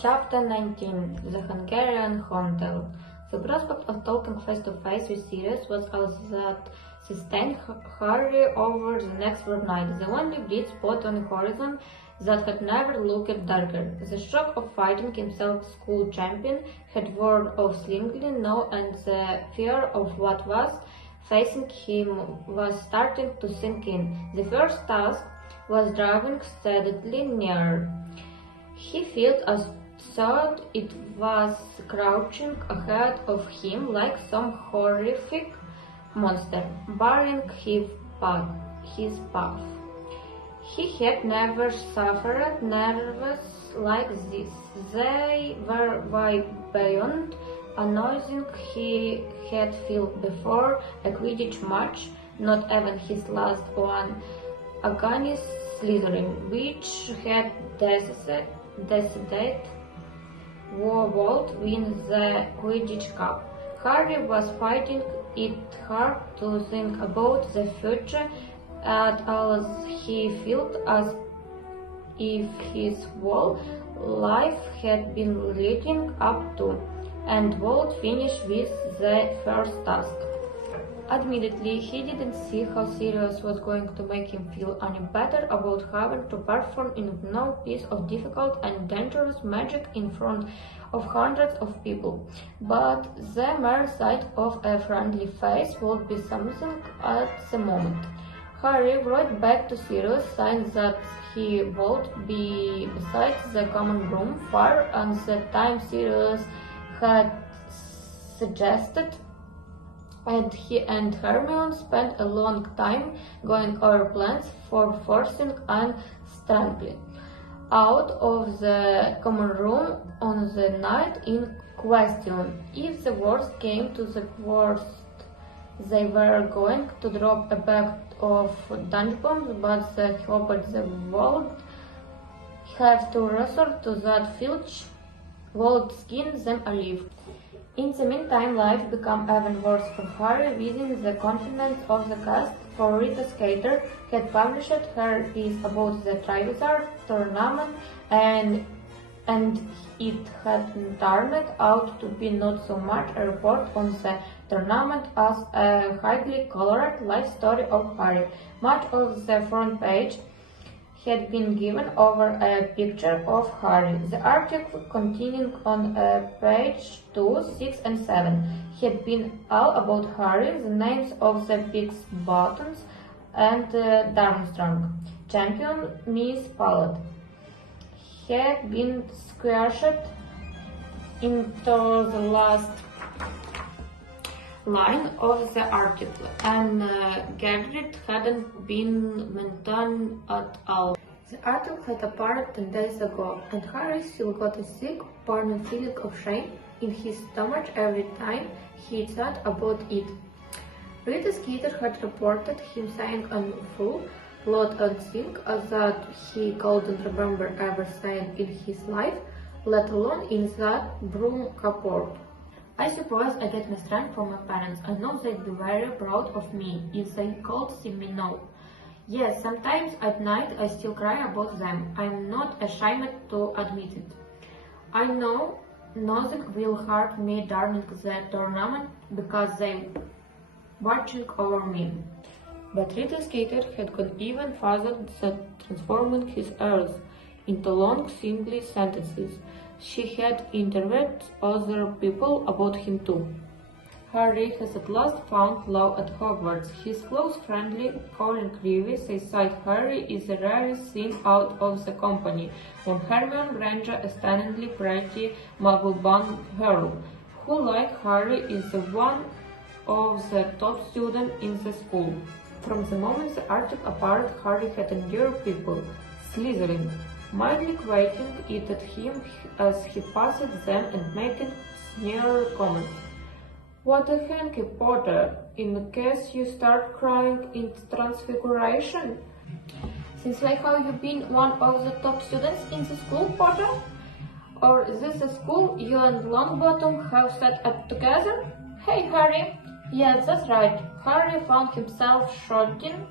Chapter 19. The Hungarian Horntail. The prospect of talking face to face with Sirius was all that sustained Harry over the next fortnight, the only bright spot on the horizon that had never looked darker. The shock of fighting himself school champion had worn off slimly now, and the fear of what was facing him was starting to sink in. The first task was driving steadily nearer. He felt as though it was crouching ahead of him like some horrific monster, barring his path. He had never suffered nerves like this. They were way beyond anything he had felt before a Quidditch match, not even his last one against Slytherin, which had decided who win the Quidditch Cup. Harry was finding it hard to think about the future at all, as he felt as if his whole life had been leading up to and would finish with the first task. Admittedly, he didn't see how Sirius was going to make him feel any better about having to perform in no piece of difficult and dangerous magic in front of hundreds of people, but the mere sight of a friendly face would be something at the moment. Harry wrote back to Sirius, saying that he would be beside the common room fire and the time Sirius had suggested, and he and Hermione spent a long time going over plans for forcing Anne strangely out of the common room on the night in question. If the worst came to the worst, they were going to drop a bag of dunge bombs, but they hoped they would have to resort to that filch would skin them alive. In the meantime, life became even worse for Harry within the confidence of the cast, for Rita Skeeter had published her piece about the Triwizard tournament, and it had turned out to be not so much a report on the tournament as a highly colored life story of Harry. Much of the front page had been given over a picture of Harry. The article continuing on page 2, 6 and 7 had been all about Harry, the names of the Pig's Buttons and Darmstrong. Champion Miss Pallet had been squashed into the last line of the article, and Gagrid hadn't been mentioned at all. The article had appeared 10 days ago, and Harry still got a sick, burning feeling of shame in his stomach every time he thought about it. Rita Skeeter had reported him saying a full lot of things that he couldn't remember ever saying in his life, let alone in that broom cupboard. I suppose I get my strength from my parents. I know they'd be very proud of me if they could see me now. Yes, sometimes at night I still cry about them. I'm not ashamed to admit it. I know nothing will hurt me during the tournament because they're watching over me. But Rita Skeeter had gone even further than transforming his ears into long, simple sentences. She had interviewed other people about him too. Harry has at last found love at Hogwarts. His close, friendly, Colin Creevy says that Harry is the rarest thing out of the company, and Hermione Granger a stunningly pretty muggle-born girl, who, like Harry, is the one of the top students in the school. From the moment the article appeared, Harry had endured people, Slytherin, mildly quaking it at him as he passed them and making sneer comments. What a hanky, Potter, in case you start crying in Transfiguration. Since when have you been one of the top students in the school, Potter? Or is this a school you and Longbottom have set up together? Hey, Harry. Yes, that's right. Harry found himself shouting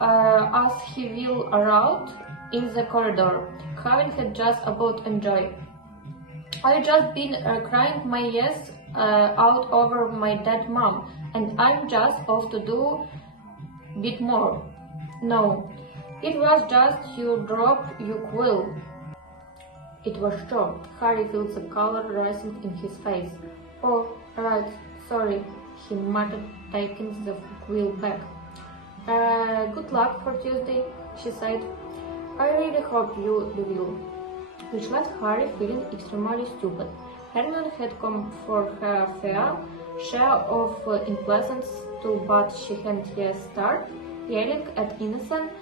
as he wheeled around in the corridor, having had just about enjoyed I just been crying my eyes out over my dead mom, and I'm just off to do bit more. No, it was just you drop your quill. It was true. Harry felt the color rising in his face. Oh, right, sorry, he muttered, taking the quill back. Good luck for Tuesday, she said. I really hope you will. Which left Harry feeling extremely stupid. Hermione had come for her fair share of unpleasantness too, but she hadn't yet started yelling at innocent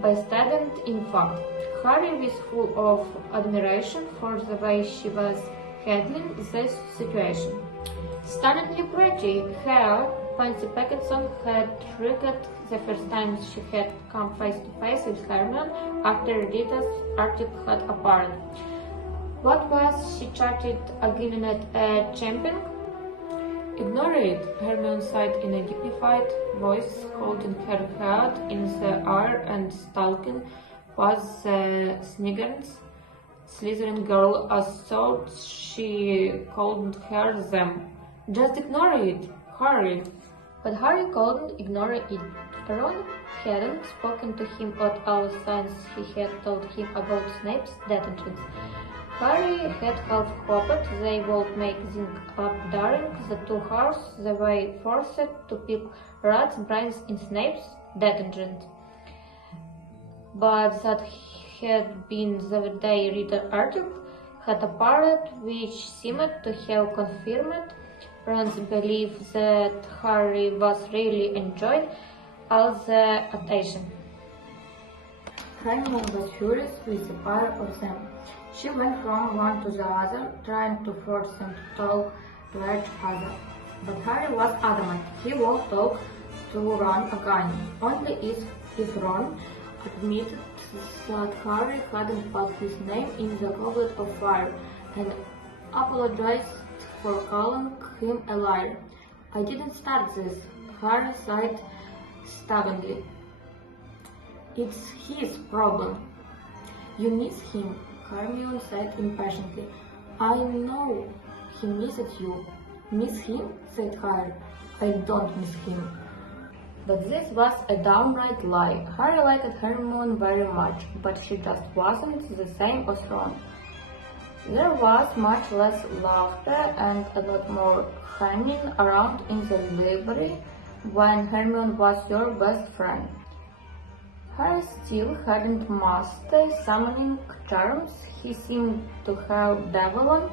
bystanders. In fact, Harry was full of admiration for the way she was handling this situation. Stunningly pretty hair, Pansy Parkinson had triggered the first time she had come face to face with Hermione after Rita's article had appeared. What was she chatted giving it a champion? Ignore it, Hermione said in a dignified voice, holding her head in the air and stalking past the Slytherin girl as though she called her them. Just ignore it, Harry. But Harry couldn't ignore it. Ron hadn't spoken to him at all since he had told him about Snape's detentions. Harry had half hoped they would make things up during the 2 hours they were forced to pick rats' brains in Snape's detention. But that had been the day Rita's article had appeared, which seemed to have confirmed Ron's belief that Harry was really enjoyed all the attention. Hermione was furious with the pair of them. She went from one to the other, trying to force them to talk to each other. But Harry was adamant. He won't talk to Ron again, only if Ron admitted that Harry hadn't put his name in the Goblet of Fire and apologized for calling him a liar. I didn't start this, Harry sighed stubbornly. It's his problem. You miss him, Hermione said impatiently. I know he misses you. Miss him? Said Harry. I don't miss him. But this was a downright lie. Harry liked Hermione very much, but she just wasn't the same as Ron. There was much less laughter and a lot more hanging around in the library when Hermione was your best friend. Harry still hadn't mastered summoning charms. He seemed to have developed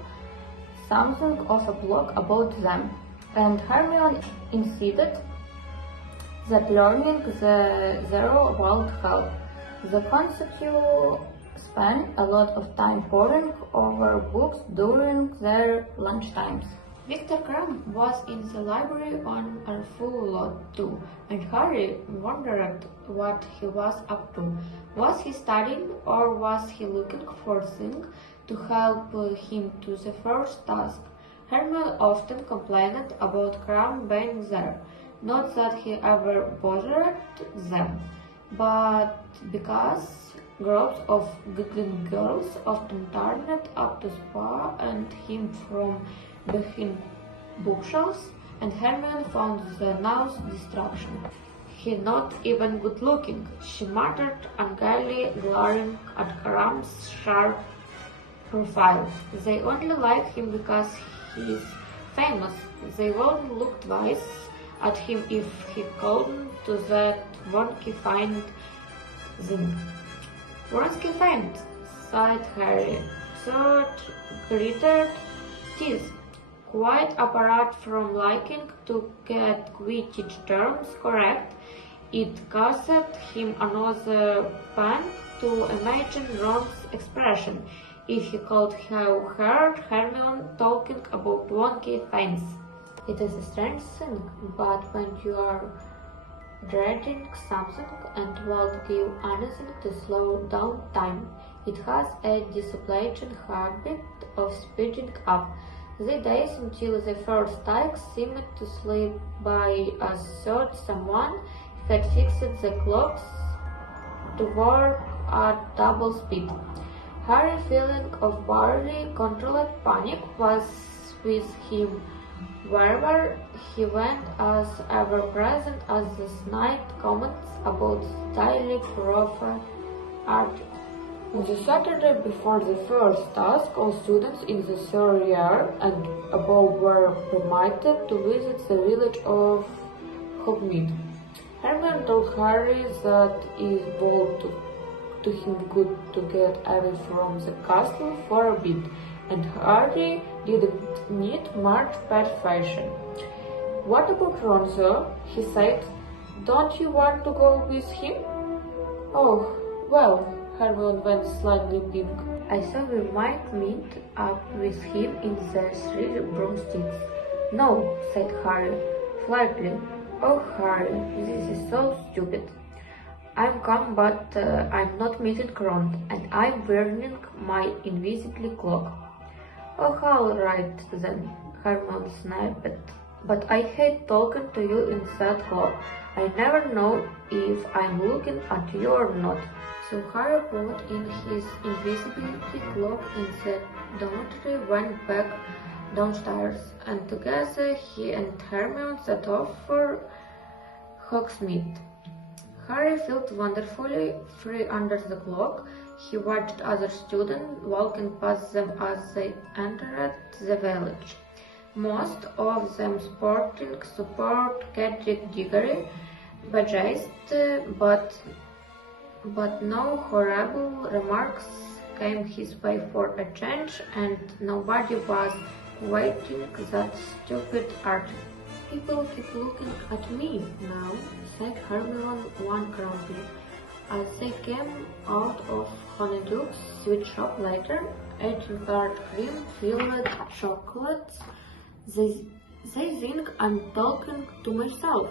something of a block about them, and Hermione insisted that learning the zero would help. The constituents spent a lot of time poring over books during their lunchtimes. Victor Crumb was in the library on a full lot too, and Harry wondered what he was up to. Was he studying, or was he looking for things to help him to the first task? Hermione often complained about Crumb being there. Not that he ever bothered them, but because groups of giggling girls often turned up to spy on him from behind bookshelves, and Hermione found the nose distraction. He's not even good looking, she muttered, angrily glaring at Crumb's sharp profile. They only like him because he's famous. They won't look twice at him if he couldn't do that wonky find thing. Wonky find, sighed Harry, thought gritted teeth. Quite apart from liking to get Quidditch terms correct, it caused him another pang to imagine Ron's expression if he could have heard Hermione talking about wonky things. It is a strange thing, but when you are dreading something and won't give anything to slow down time, it has a disciplined habit of speeding up. The days until the first task seemed to slip by as though someone had fixed the clocks to work at double speed. Harry, feeling of barely controlled panic, was with him wherever he went, as ever-present as the snide comments about daily proper art. On the Saturday before the first task, all students in the third year and above were permitted to visit the village of Hogsmeade. Hermione told Harry that it was to him good to get away from the castle for a bit, and Harry didn't need much persuasion. "What about Ron, sir?" he said. "Don't you want to go with him?" "Oh, well," Hermione went slightly pink. "I thought we might meet up with him in the Three Broomsticks." "No," said Harry, flatly. "Oh, Harry, this is so stupid. I'm come, but I'm not meeting Ron, and I'm wearing my invisible cloak." "Oh, all right then," Hermione snapped. "But I hate talking to you in that cloak. I never know if I'm looking at you or not." So Harry put in his invisibility cloak in the dormitory, went back downstairs, and together he and Hermione set off for Hogsmeade. Harry felt wonderfully free under the cloak. He watched other students walking past them as they entered the village, most of them sporting support category badges, but no horrible remarks came his way for a change, and nobody was waiting that stupid art. "People keep looking at me now," said Hermione one grumpy, as they came out of Honeyduke's sweet shop later, eating tart cream-filled chocolates. They think I'm talking to myself."